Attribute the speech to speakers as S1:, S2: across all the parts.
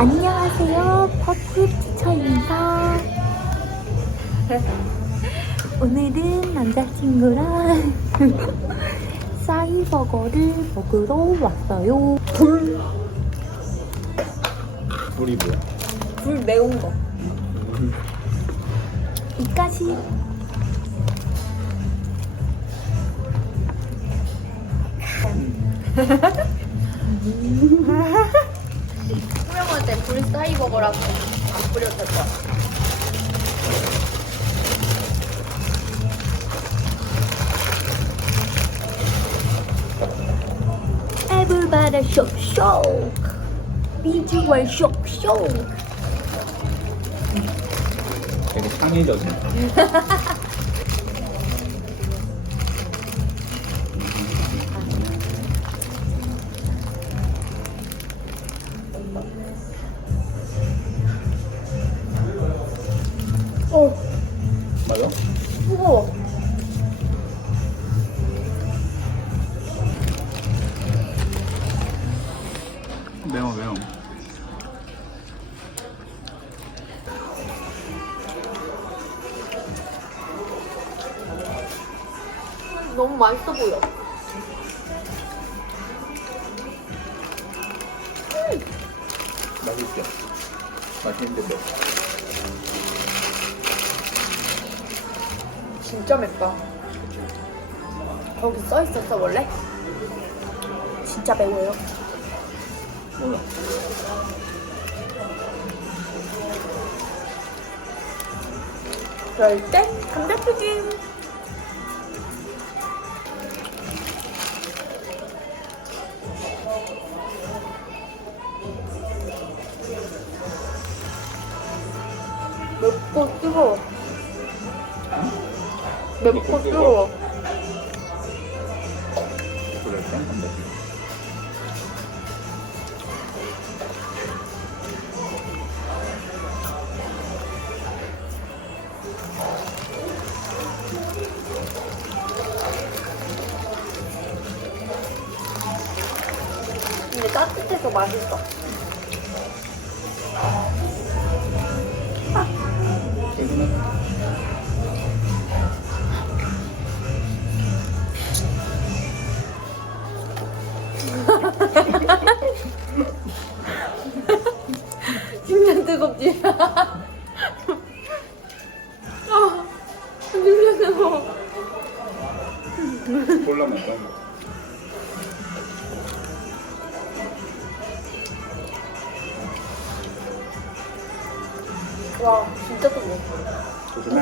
S1: 안녕하세요. 퍼프 티처입니다. 오늘은 남자친구랑 싸이버거를 먹으러 왔어요. 불, 불이 뭐야? 불 매운 거. 이까지. 투명할 때 불사이 버거라고 안 뿌려도 될 것 같아. Everybody 쇽쇽. 비주얼 쇽쇽.
S2: 되게 창의적인.
S1: 너무 맛있어 보여.
S2: 맛있죠? 맛있는데 매워.
S1: 진짜 맵다. 거기 써 있었어 원래? 진짜 매워요. 몰라. 그럴 땐 감자튀김. 맵고 뜨거워. 맵고 뜨거워. 근데 따뜻해서 맛있어. 아, 뜨거워.
S2: 콜라 거.
S1: 와, 진짜 뜨거워. 조심해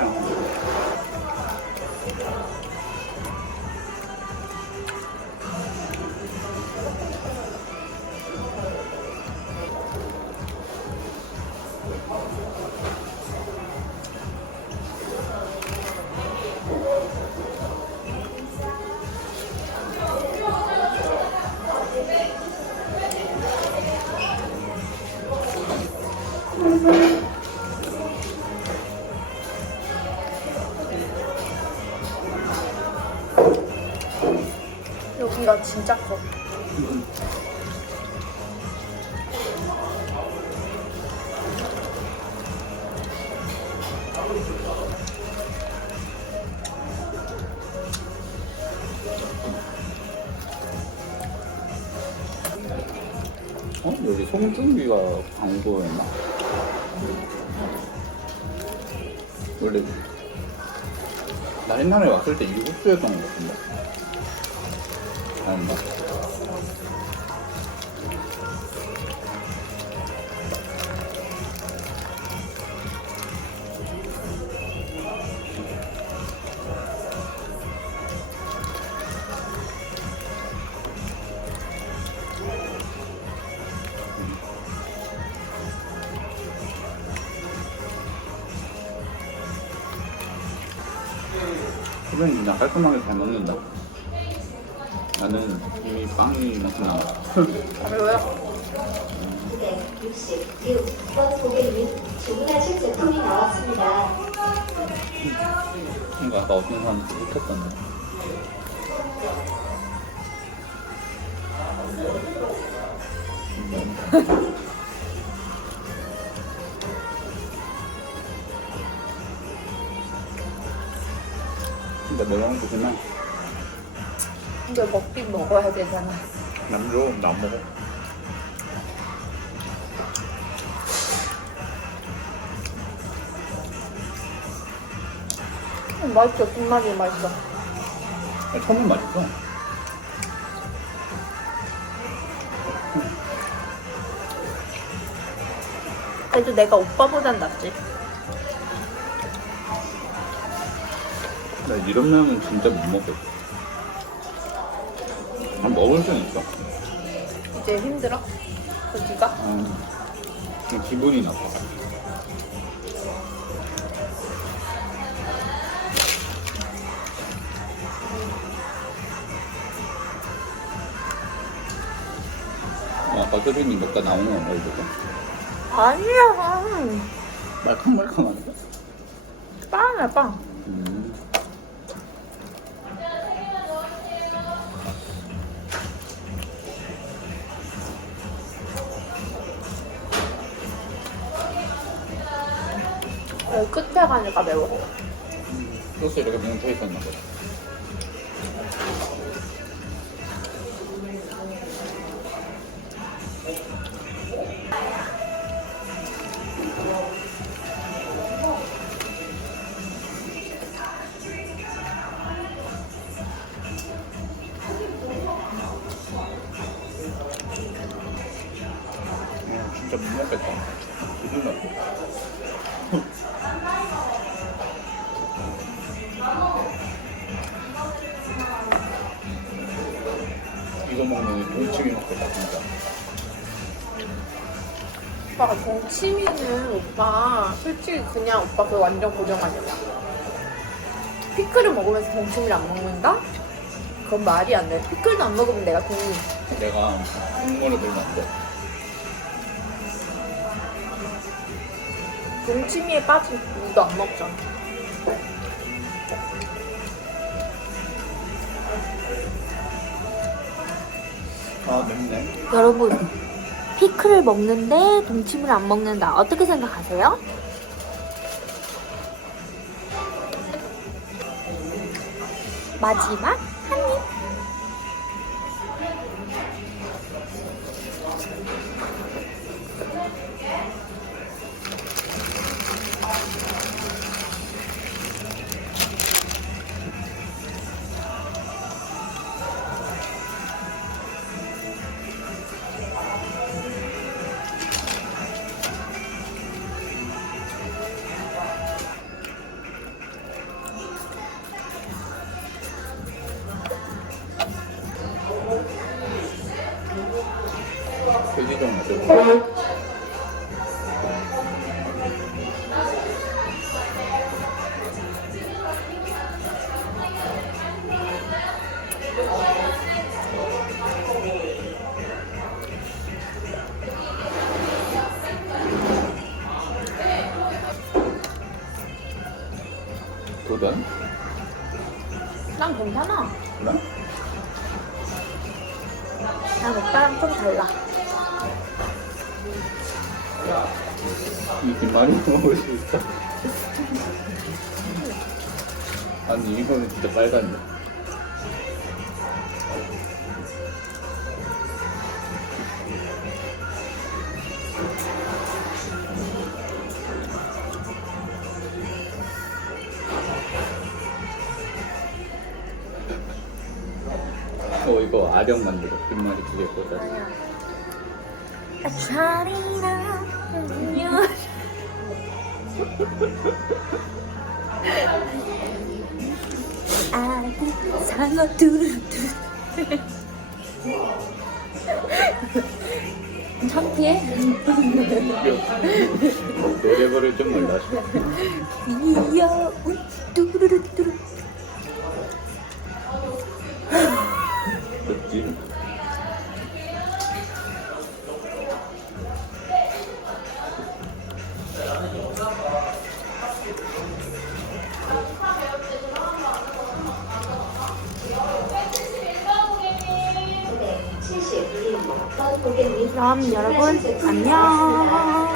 S1: 여기가 진짜 커.
S2: 어? 여기 송중기가 광고였나? 원래 나 옛날에 왔을 때 유국수였던 것 같은데 아닌가? 수빈이 진짜 깔끔하게 잘 먹는다 나는 이미 빵이 맛이 나
S1: 왜요? 66번 고객님
S2: 주문하실 제품이 나왔습니다. 그러니까 아까 어떤 사람 시켰던데 근데 매운 거 그냥
S1: 근데 먹긴 먹어야 되잖아.
S2: 남줘 나안 먹어.
S1: 음, 맛있어. 김말이 맛있어.
S2: 아, 처음 맛있어.
S1: 그래도 내가 오빠보단 낫지.
S2: 나 이런 면은 진짜 못 먹겠어. 아, 먹을 수는 있어.
S1: 이제 힘들어? 고기가? 아,
S2: 좀 기분이 나빠. 어, 아까 소빈이 먹다 나오는 거 이거 아니야. 말캉말캉한데?
S1: 빵이야, 빵. 음. 어, 끝에 가니까 매워.
S2: 소스 이렇게 뭉쳐 있었나 보다. 음, 진짜 못 먹겠다. 이거 먹는 동치미 먹겠다 진짜.
S1: 오빠가 동치미는 오빠 솔직히 그냥 오빠 그 완전 고정관념이야. 피클을 먹으면서 동치미를 안 먹는다? 그건 말이 안 돼. 피클도 안 먹으면 내가 동의.
S2: 내가 국물을 별로 안 돼.
S1: 동치미에 빠진 무도 안 먹잖아. 아. 여러분, 피클을 먹는데 동치미를 안 먹는다. 어떻게 생각하세요? 마지막 한 입.
S2: 돼지 좀 먹어. 도전?
S1: 난 괜찮아. 그래? 난 오빠랑 좀 달라.
S2: 이 김말이 먹을 수 있어? 아니 이거는 진짜 빨간데. 어 이거 아령 만들어 김말이 두개 꽂아. 차리라 아
S1: 기 상어 두루두루 창피해?
S2: 노래 부를 줄 몰랐어. 귀여운 두루루뚜루
S1: 그럼 여러분 안녕